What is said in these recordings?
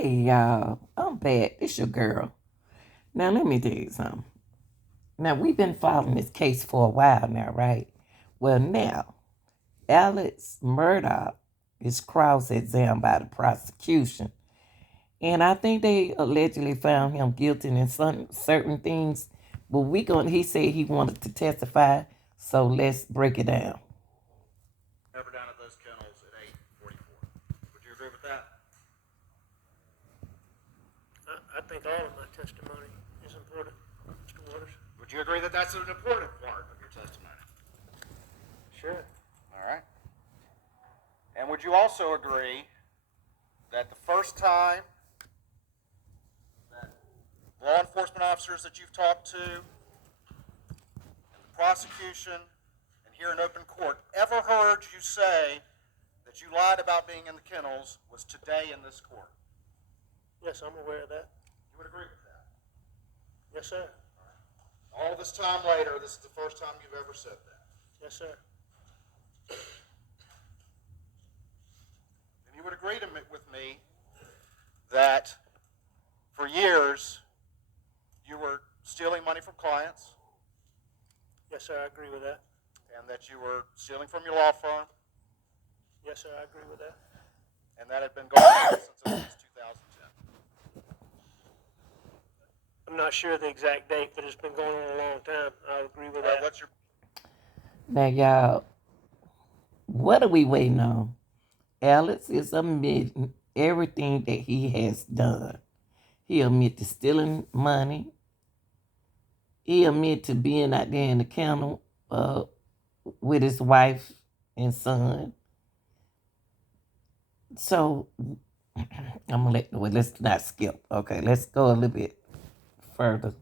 Hey y'all, I'm back. It's your girl. Now let me tell you something. Now we've been following this case for a while now, right? Well now, Alex Murdaugh is cross-examined by the prosecution. And I think they allegedly found him guilty in some certain things. But he said he wanted to testify, so let's break it down. Ever down at those kennels at 8:44. Would you agree with that? I think all of my testimony is important, Mr. Waters. Would you agree that that's an important part of your testimony? Sure. All right. And would you also agree that the first time that law enforcement officers that you've talked to, and the prosecution, and here in open court, ever heard you say that you lied about being in the kennels was today in this court? Yes, I'm aware of that. You would agree with that? Yes, sir. All this time later, this is the first time you've ever said that. Yes, sir. And you would agree with me that for years you were stealing money from clients. Yes, sir, I agree with that. And that you were stealing from your law firm. Yes, sir, I agree with that. And that had been going on since at least 2010. I'm not sure the exact date, but it's been going on a long time. I agree with that. What's your... Now y'all, what are we waiting on? Alex is admitting everything that he has done. He admit to stealing money. He admit to being out there in the kennel with his wife and son. So let's not skip. Okay, let's go a little bit further.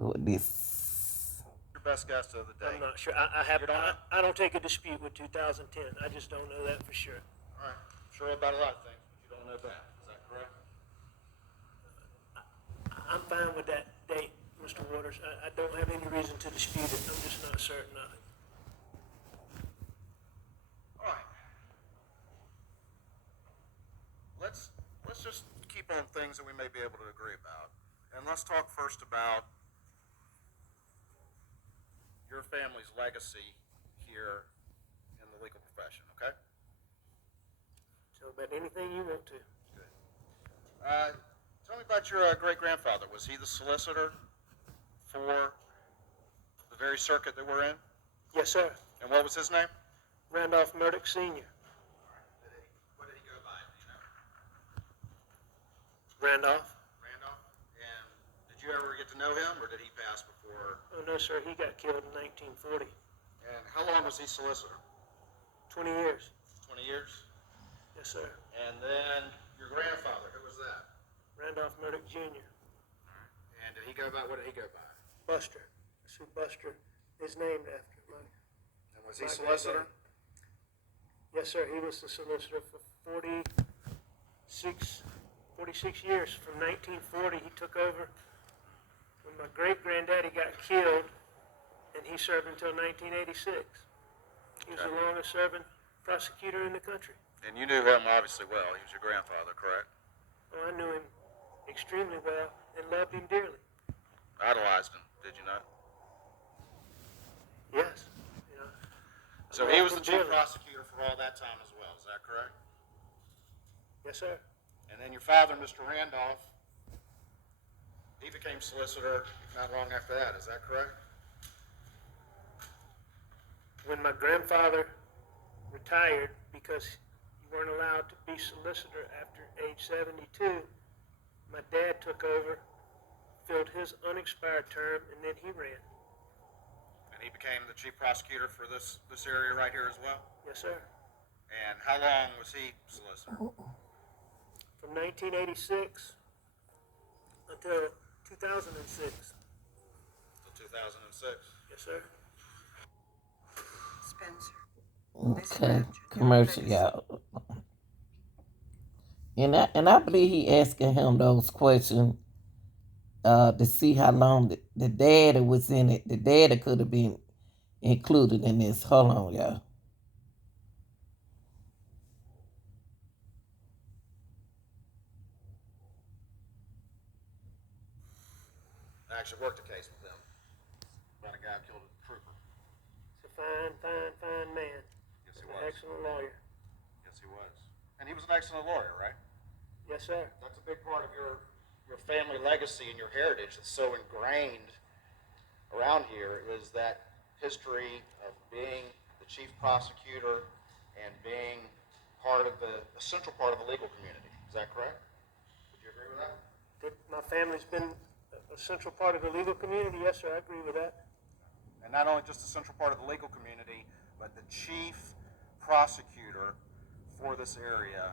Go with this. Your best guess of the day? I'm not sure. I don't take a dispute with 2010. I just don't know that for sure. All right. Sure about a lot of things, but you don't know that. Is that correct? I'm fine with that date, Mr. Waters. I don't have any reason to dispute it. I'm just not certain of it. All right. Let's just keep on things that we may be able to agree about. And let's talk first about your family's legacy here in the legal profession, okay? So about anything you want to. Good. Tell me about your great-grandfather. Was he the solicitor for the very circuit that we're in? Yes, sir. And what was his name? Randolph Murdaugh, Sr. What did he go by? Do you know? Randolph? Randolph? And did you ever get to know him, or did he pass before? Oh, no, sir. He got killed in 1940. And how long was he solicitor? 20 years. 20 years? Yes, sir. And then your grandfather, who was that? Randolph Murdaugh, Jr. And did he go by, what did he go by? Buster. That's who Buster is named after. And was he solicitor? Yes, sir. He was the solicitor for 46 years. From 1940, he took over when my great-granddaddy got killed, and he served until 1986. He was the longest-serving prosecutor in the country. And you knew him obviously well. He was your grandfather, correct? Oh, I knew him extremely well and loved him dearly. Idolized him, did you not? Yes. You know, So he was the chief prosecutor for all that time as well, is that correct? Yes, sir. And then your father, Mr. Randolph, he became solicitor not long after that, is that correct? When my grandfather retired, because you weren't allowed to be solicitor after age 72, my dad took over, filled his unexpired term, and then he ran. And he became the chief prosecutor for this area right here as well? Yes, sir. And how long was he solicitor? From 1986 until 2006. Until 2006? Yes, sir. Spencer. Okay, commercial, y'all. And I believe he asking him those questions to see how long the daddy was in it. The daddy could have been included in this. Hold on, y'all. I actually worked a case with him about a guy who killed a trooper. He's a fine man. Yes, he An was. excellent lawyer. Yes, he was. And he was an excellent lawyer, right? Yes, sir. That's a big part of your family legacy and your heritage that's so ingrained around here is that history of being the chief prosecutor and being part of the central part of the legal community. Is that correct? Would you agree with that? My family's been a central part of the legal community. Yes, sir. I agree with that. And not only just a central part of the legal community, but the chief prosecutor for this area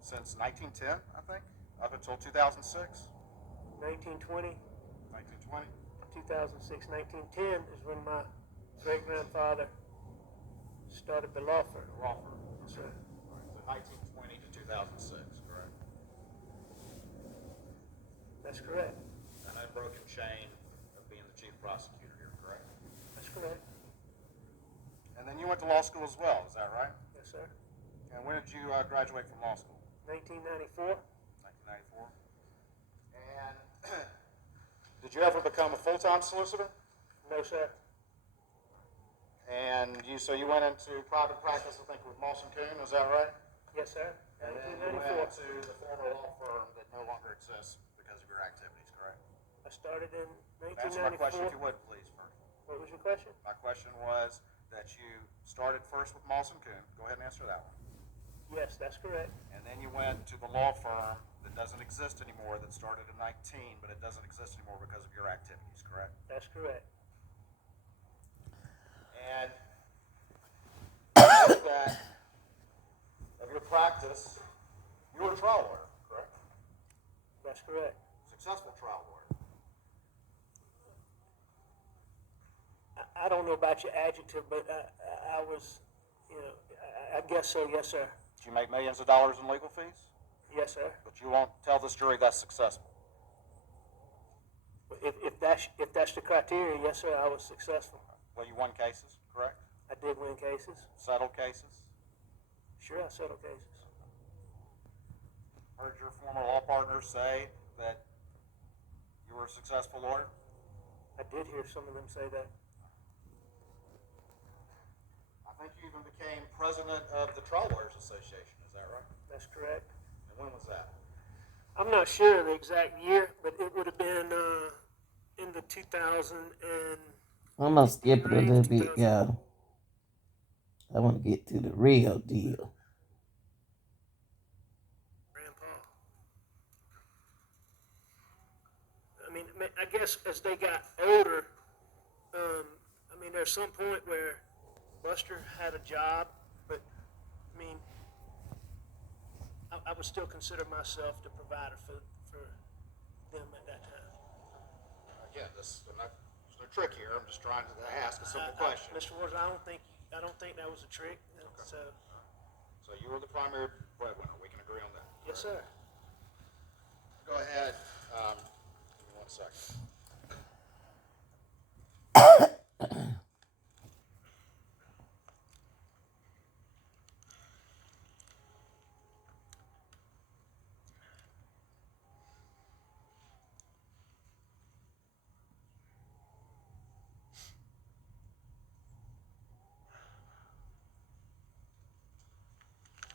since 1910, I think, up until 2006. 1920, 1920. 2006, 1910 is when my great-grandfather started the law firm. The law firm. Yes, sir. Right, so 1920 to 2006, correct? That's correct. An unbroken chain of being the chief prosecutor here, correct? That's correct. And then you went to law school as well, is that right? Yes, sir. And when did you graduate from law school? 1994. 1994. And did you ever become a full-time solicitor? No, sir. And so you went into private practice, I think, with Mawson Coon, is that right? Yes, sir. And then you 1994. went to the former law firm that no longer exists because of your activities, correct? I started in Answer my question, if you 1994. would, please, first. What was your question? My question was that you started first with Mawson Coon. Go ahead and answer that one. Yes, that's correct. And then you went to the law firm that doesn't exist anymore, that started in 19, but it doesn't exist anymore because of your activities, correct? That's correct. And with that, of your practice, you were a trial lawyer, correct? That's correct. Successful trial lawyer. I don't know about your adjective, but I was, I guess so. Yes, sir. Did you make millions of dollars in legal fees? Yes, sir. But you won't tell this jury that's successful. If that's the criteria, yes, sir. I was successful. Well, you won cases, correct? I did win cases. Settled cases? Sure, I settled cases. Heard your former law partner say that you were a successful lawyer? I did hear some of them say that. I think you even became president of the Trial Lawyers Association, is that right? That's correct. And when was that? I'm not sure of the exact year, but it would have been in the 2000 and I'm gonna skip it a little bit, y'all. I want to get to the real deal. Grandpa. I mean, I guess as they got older, there's some point where Buster had a job, but I mean, I would still consider myself the provider for them at that time. Again, there's no trick here. I'm just trying to ask a simple question. Mr. Wars, I don't think that was a trick. So, So you were the primary breadwinner. We can agree on that. yes, sir. Go ahead. Give me 1 second.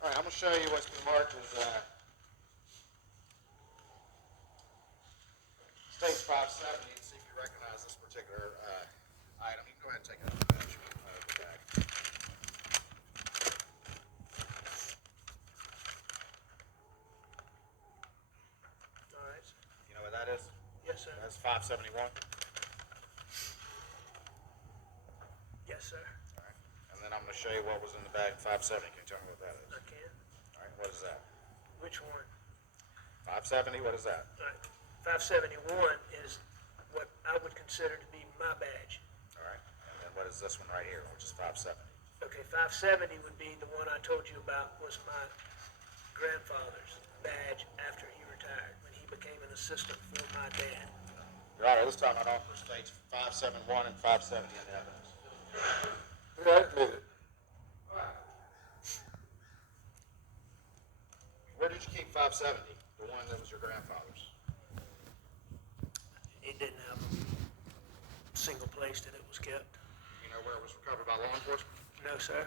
All right, I'm going to show you what's been marked as Stage 570 and see if you recognize this particular item. You can go ahead and take it out of the bag. All right. You know what that is? Yes, sir. That's 571. Yes, sir. All right. And then I'm going to show you what was in the bag 570. Can you tell me what that is? I can. All right, what is that? Which one? 570, what is that? All right. 571 is what I would consider to be my badge. All right. And then what is this one right here, which is 570? Okay, 570 would be the one I told you about, was my grandfather's badge after he retired, when he became an assistant for my dad. Your Honor, this time I'd offer Stage 571 and 570 in evidence. Right. Where did you keep 570, the one that was your grandfather's? It didn't have a single place that it was kept. You know where it was recovered by law enforcement? No, sir.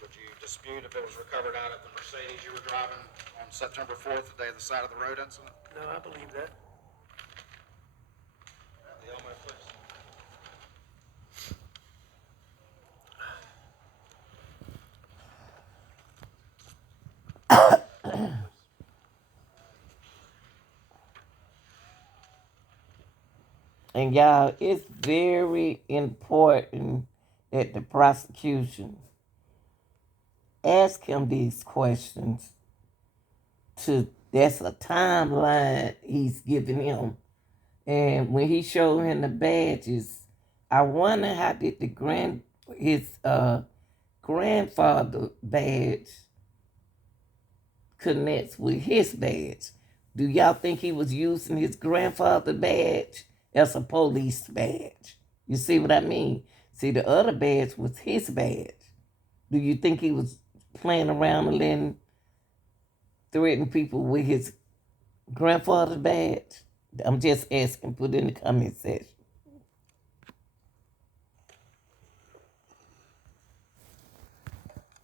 Would you dispute if it was recovered out of the Mercedes you were driving on September 4th, the day of the side of the road incident? No, I believe that. The Elmo place. And y'all, it's very important that the prosecution ask him these questions. That's a timeline he's giving him. And when he showed him the badges, I wonder how did his grandfather badge connects with his badge. Do y'all think he was using his grandfather badge as a police badge? You see what I mean? See, the other badge was his badge. Do you think he was playing around and then threatening people with his grandfather's badge? I'm just asking. Put it in the comment section.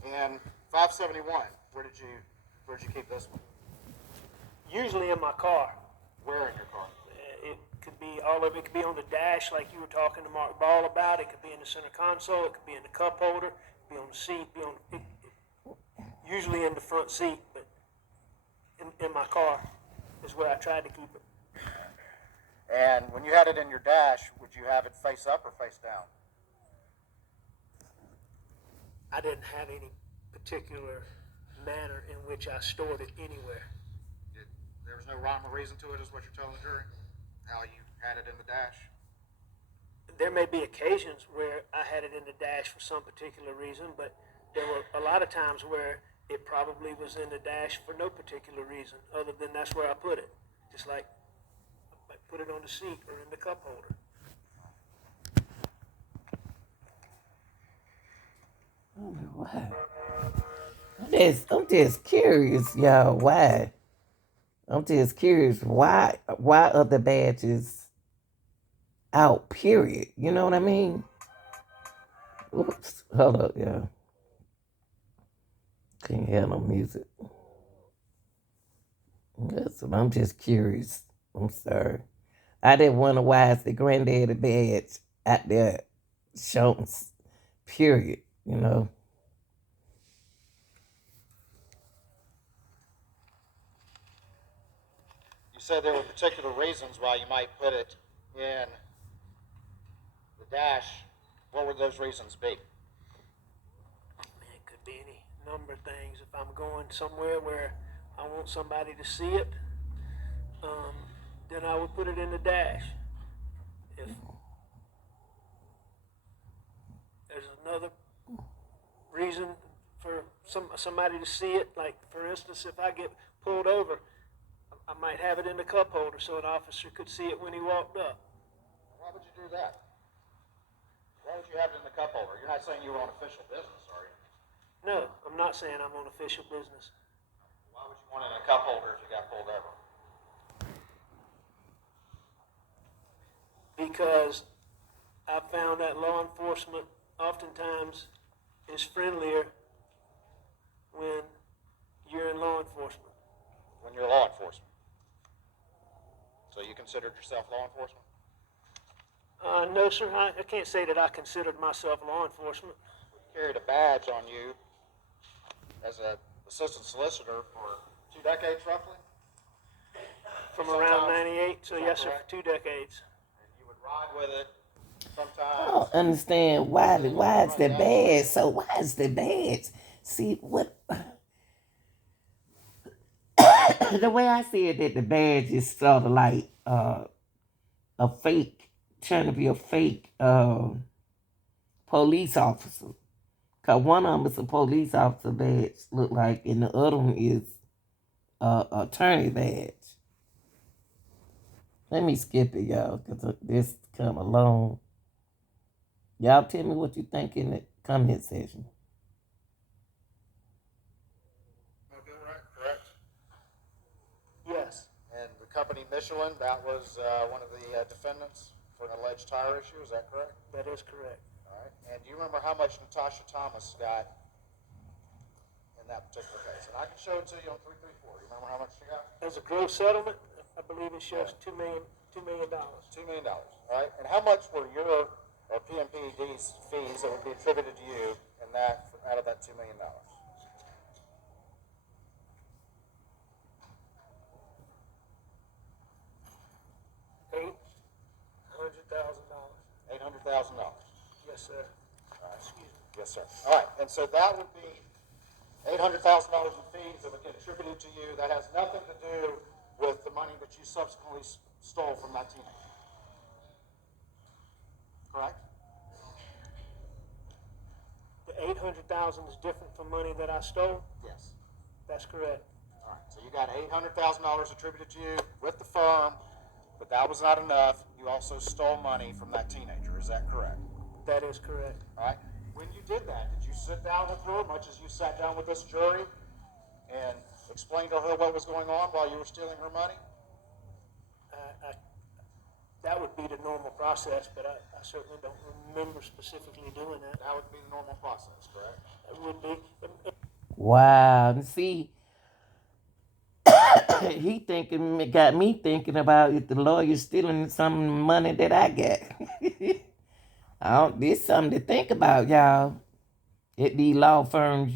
And 571, where'd you keep this one? Usually in my car. Where in your car? It could be all of it. It could be on the dash, like you were talking to Mark Ball about. It could be in the center console. It could be in the cup holder. It could be on the seat. Usually in the front seat, but in my car is where I tried to keep it. And when you had it in your dash, would you have it face up or face down? I didn't have any particular manner in which I stored it anywhere. There was no rhyme or reason to it, is what you're telling the jury? How you had it in the dash? There may be occasions where I had it in the dash for some particular reason, but there were a lot of times where it probably was in the dash for no particular reason, other than that's where I put it. Just like I put it on the seat or in the cup holder. Why? I'm just curious, y'all. Why? I'm just curious why are the badges out? Period. You know what I mean? Oops. Hold up, y'all. Can't hear no music. Listen, I'm just curious. I'm sorry. I didn't wonder why it's the granddaddy badge out there showing. Period. You know. You said there were particular reasons why you might put it in the dash. What would those reasons be? It could be any number of things. If I'm going somewhere where I want somebody to see it, then I would put it in the dash. If there's another reason for somebody to see it, like for instance, if I get pulled over, I might have it in the cup holder so an officer could see it when he walked up. Why would you do that? Why would you have it in the cup holder? You're not saying you were on official business, are you? No, I'm not saying I'm on official business. Why would you want it in a cup holder if you got pulled over? Because I found that law enforcement oftentimes is friendlier when you're in law enforcement. When you're law enforcement. So you considered yourself law enforcement? No, sir. I can't say that I considered myself law enforcement. You carried a badge on you as an assistant solicitor for 2 decades, roughly? From around 98, so yes, sir, for 2 decades. And you would ride with it I sometimes. don't understand why is the badge. So why is the badge? See what the way I see it, that the badge is sort of like a fake, trying to be a fake police officer. Cause one of them is a police officer badge, look like, and the other one is attorney badge. Let me skip it, y'all, cause this come along. Y'all tell me what you think in the comment section. Okay, right, correct. Yes. And the cup company Michelin, that was one of the defendants for an alleged tire issue. Is that correct? That is correct. All right. And do you remember how much Natasha Thomas got in that particular case? And I can show it to you on 334. You remember how much she got? As a gross settlement, I believe it shows $2 million. $2 million. All right. And how much were your or PMPD's fees that would be attributed to you in that out of that $2 million? $800,000. Yes, sir. All right. Excuse me. Yes, sir. All right. And so that would be $800,000 in fees that would get attributed to you. That has nothing to do with the money that you subsequently stole from that teenager. Correct? The $800,000 is different from money that I stole? Yes. That's correct. All right. So you got $800,000 attributed to you with the firm, but that was not enough. You also stole money from that teenager. Is that correct? That is correct. All right. When you did that, did you sit down with her, much as you sat down with this jury, and explain to her what was going on while you were stealing her money? That would be the normal process, but I certainly don't remember specifically doing that. That would be the normal process, correct? It would be. Wow. And see, he got me thinking about if the lawyer's stealing some money that I got. This something to think about, y'all. At these law firms,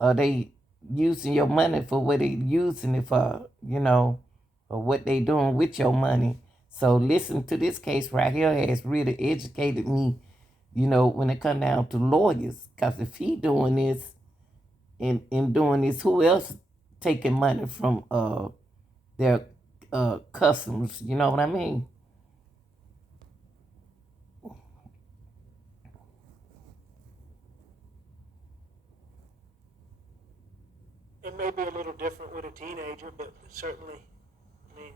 are they using your money for what they using it for, or what they doing with your money. So listen to this case right here has really educated me, when it come down to lawyers. Because if he doing this and doing this, who else taking money from their customers? You know what I mean? It may be a little different with a teenager, but certainly, I mean,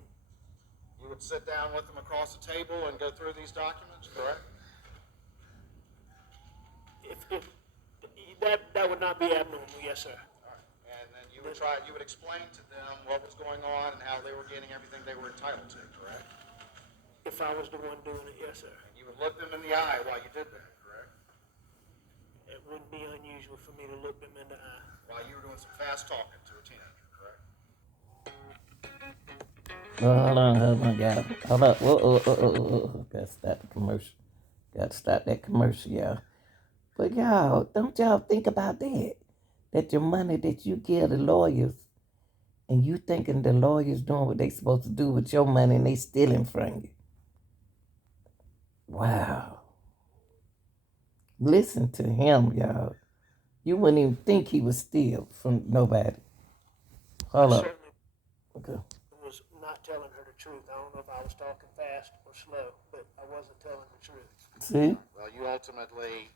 You would sit down with them across the table and go through these documents, correct? if that would not be abnormal, yes, sir. All right. And then you would explain to them what was going on and how they were getting everything they were entitled to, correct? If I was the one doing it, yes, sir. And you would look them in the eye while you did that, correct? It wouldn't be unusual for me to look them in the eye. While you were doing some fast talking to a teenager, correct? Hold on, y'all. Hold up. Whoa. Gotta stop the commercial. Gotta stop that commercial, y'all. But y'all, don't y'all think about that? That your money that you give the lawyers, and you thinking the lawyers doing what they supposed to do with your money, and they stealing from you. Wow. Listen to him, y'all. You wouldn't even think he would steal from nobody. Hold I up. certainly Okay. was not telling her the truth. I don't know if I was talking fast or slow, but I wasn't telling the truth. See? Well, you ultimately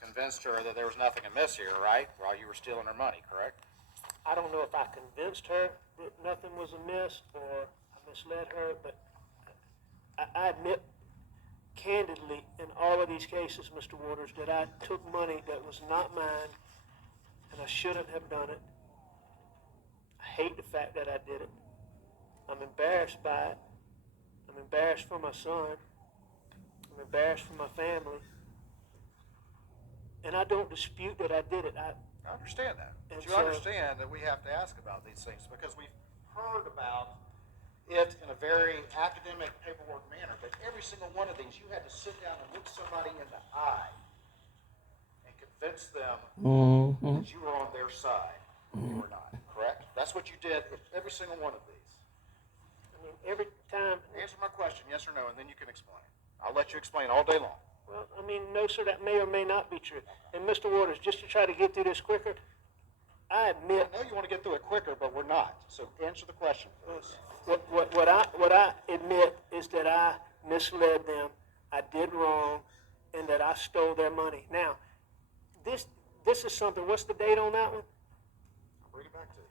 convinced her that there was nothing amiss here, right? While you were stealing her money, correct? I don't know if I convinced her that nothing was amiss or I misled her, but I admit candidly in all of these cases, Mr. Waters, that I took money that was not mine and I shouldn't have done it. I hate the fact that I did it. I'm embarrassed by it. I'm embarrassed for my son. I'm embarrassed for my family. And I don't dispute that I did it. I understand that. But And you so- understand that we have to ask about these things because we've heard about it in a very academic paperwork manner. But every single one of these, you had to sit down and look somebody in the eye and convince them that you were on their side. You were not, correct? That's what you did with every single one of these. I mean, every time. Answer my question, yes or no, and then you can explain. I'll let you explain all day long. Well, I mean, no, sir, that may or may not be true. And Mr. Waters, just to try to get through this quicker, I admit I know you want to get through it quicker, but we're not. So answer the question, please. what I admit is that I misled them, I did wrong, and that I stole their money. Now, this is something. What's the date on that one? I'll bring it back to you.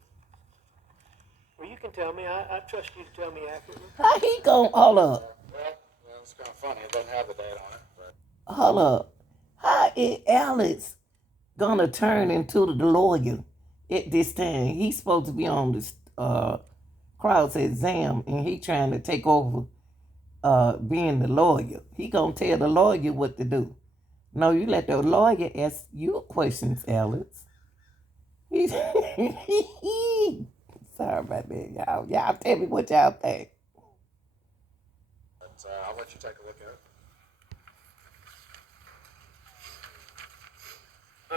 Well, you can tell me. I trust you to tell me accurately. How he gon' hold up? Well, it's kind of funny. It doesn't have the date on it, but Hold up. How is Alex gonna turn into the lawyer at this time? He's supposed to be on this cross-exam and he trying to take over being the lawyer. He gonna tell the lawyer what to do. No, you let the lawyer ask you questions, Alex. Sorry about that, y'all. Y'all tell me what y'all think. But I'll let you take a look at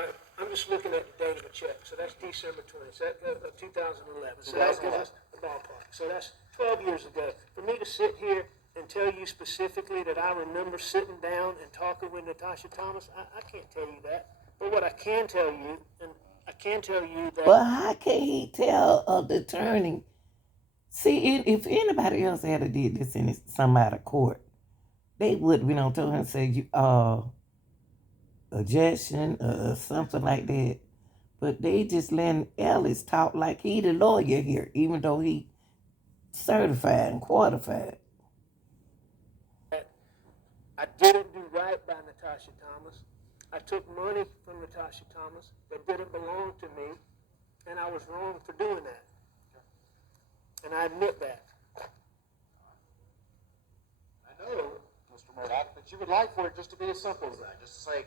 it. I'm just looking at the date of a check. So that's December 20th, so that, 2011. So that gives us the ballpark. So that's 12 years ago. For me to sit here and tell you specifically that I remember sitting down and talking with Natasha Thomas, I can't tell you that. But what I can tell you, and I can tell you that. But how can he tell the attorney? See, if anybody else had did this in some out of court, they would, told him and say, objection or something like that. But they just letting Ellis talk like he the lawyer here, even though he certified and qualified. I didn't do right by Natasha Thomas. I took money from Natasha Thomas that didn't belong to me, and I was wrong for doing that. And I admit that. I know, Mr. Murdaugh, that you would like for it just to be as simple as that. Just to say,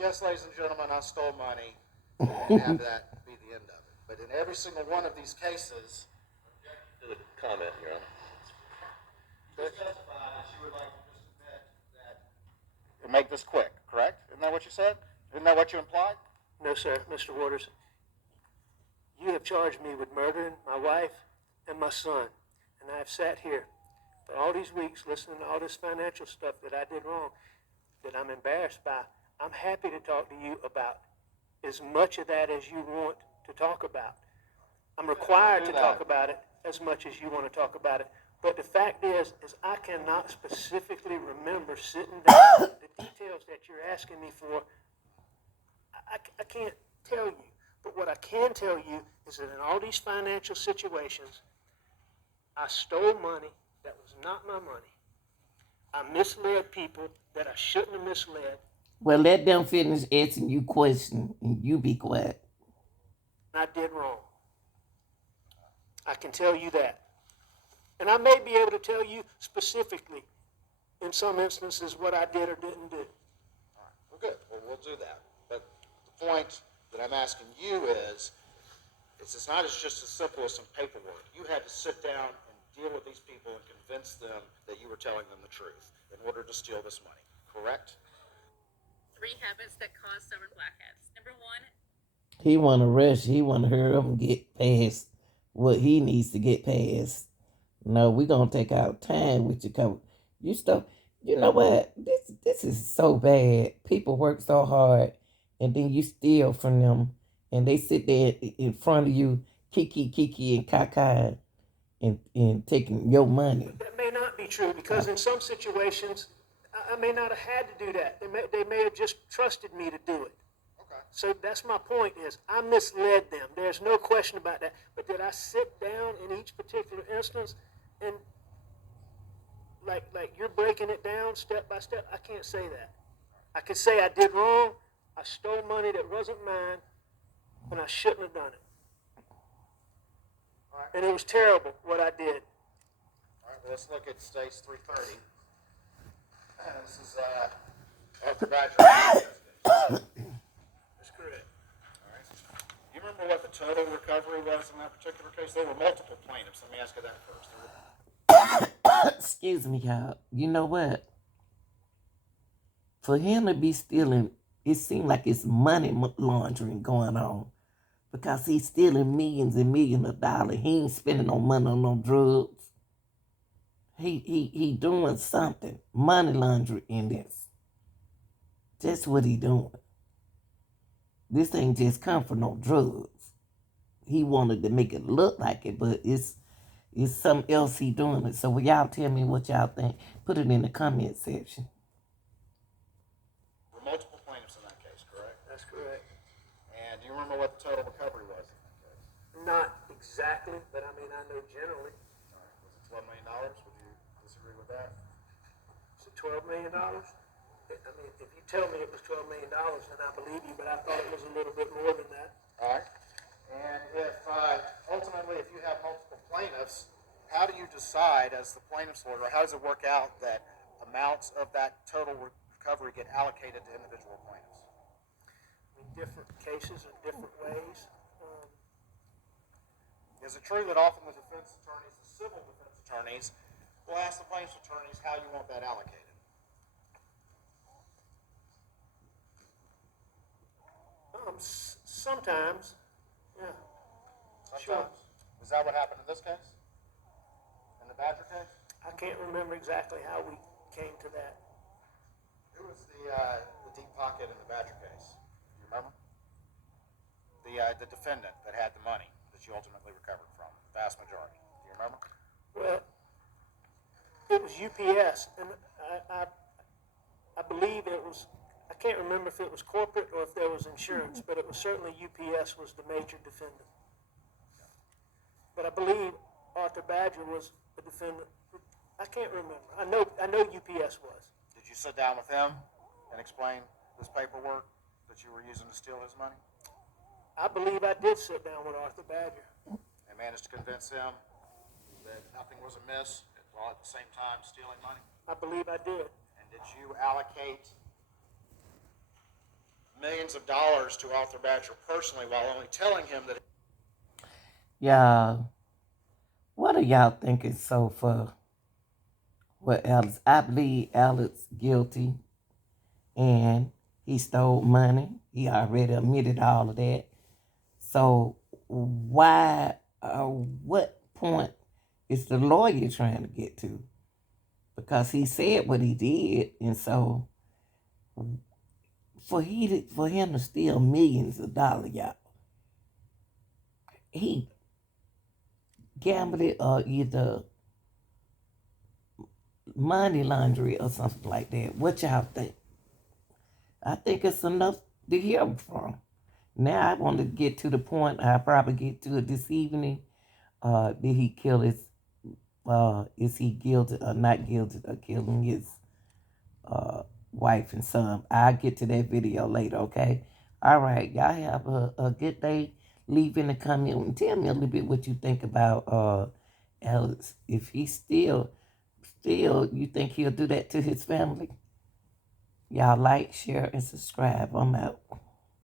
yes, ladies and gentlemen, I stole money, and have that be the end of it. But in every single one of these cases, To the comment, Your Honor. you testified that you would like to just admit that and make this quick, correct? Isn't that what you said? Isn't that what you implied? No, sir, Mr. Waters. You have charged me with murdering my wife and my son. And I have sat here for all these weeks listening to all this financial stuff that I did wrong, that I'm embarrassed by. I'm happy to talk to you about as much of that as you want to talk about. I'm required to talk about it as much as you want to talk about it. But the fact is I cannot specifically remember sitting down the details that you're asking me for. I can't tell you. But what I can tell you is that in all these financial situations, I stole money that was not my money. I misled people that I shouldn't have misled. Well, let them finish asking you questions and you be quiet. I did wrong. I can tell you that. And I may be able to tell you specifically in some instances what I did or didn't do. All right, well, good. Well, we'll do that. But the point that I'm asking you is it's not just as simple as some paperwork. You had to sit down and deal with these people and convince them that you were telling them the truth in order to steal this money, correct? 3 habits that cause stubborn blackheads. Number 1, He want to rush. He want to hurry up and get past what he needs to get past. No, we gonna take our time with you. Cause you stuff. You know what? This is so bad. People work so hard, and then you steal from them, and they sit there in front of you, kiki and kaka, and taking your money. That may not be true because in some situations, I may not have had to do that. They may have just trusted me to do it. Okay. So that's my point is I misled them. There's no question about that. But did I sit down in each particular instance and like you're breaking it down step by step? I can't say that. I can say I did wrong. I stole money that wasn't mine, and I shouldn't have done it. All right. And it was terrible what I did. All right, well, let's look at stage 330. This is after graduation. That's correct. All right. You remember what the total recovery was in that particular case? There were multiple plaintiffs. Let me ask you that first. Excuse me, y'all. You know what? For him to be stealing, it seemed like it's money laundering going on because he's stealing millions and millions of dollars. He ain't spending no money on no drugs. He doing something, money laundering in this. That's what he doing. This ain't just come for no drugs. He wanted to make it look like it, but it's something else he doing it. So will y'all tell me what y'all think? Put it in the comment section. There were multiple plaintiffs in that case, correct? That's correct. And do you remember what the total recovery was in that case? Not exactly, but I mean I know generally. All right. Was it $12 million? Would you disagree with that? Is it $12 million? I mean, if you tell me it was $12 million, then I believe you, but I thought it was a little bit more than that. All right. And if ultimately, if you have multiple plaintiffs how do you decide as the plaintiff's lawyer, or how does it work out that amounts of that total recovery get allocated to individual plaintiffs? In different cases in different ways. Is it true that often the defense attorneys, the civil defense attorneys, will ask the plaintiff's attorneys how you want that allocated? Sometimes, yeah. Sometimes. Sure. Is that what happened in this case? In the Badger case? I can't remember exactly how we came to that. Who was the deep pocket in the Badger case? Do you remember? The defendant that had the money that you ultimately recovered from, the vast majority. Do you remember? Well, it was UPS, and I believe it was, I can't remember if it was corporate or if there was insurance, but it was certainly UPS was the major defendant. But I believe Arthur Badger was the defendant. I can't remember. I know UPS was. Did you sit down with him and explain this paperwork that you were using to steal his money? I believe I did sit down with Arthur Badger. And managed to convince him that nothing was amiss while at the same time stealing money? I believe I did. And did you allocate millions of dollars to Arthur Badger personally while only telling him that? Y'all, what do y'all think is so for what Alex? I believe Alex guilty and he stole money. He already admitted all of that. So why, what point is the lawyer trying to get to? Because he said what he did, and so for him to steal millions of dollars, y'all, he gambled it or either money laundering or something like that. What y'all think? I think it's enough to hear from. Now I want to get to the point. I'll probably get to it this evening. Did he kill his? Is he guilty or not guilty of killing his wife and son? I'll get to that video later. Okay. All right. Y'all have a good day. Leave in the comment and tell me a little bit what you think about Alex. If he still, you think he'll do that to his family? Y'all like, share, and subscribe. I'm out.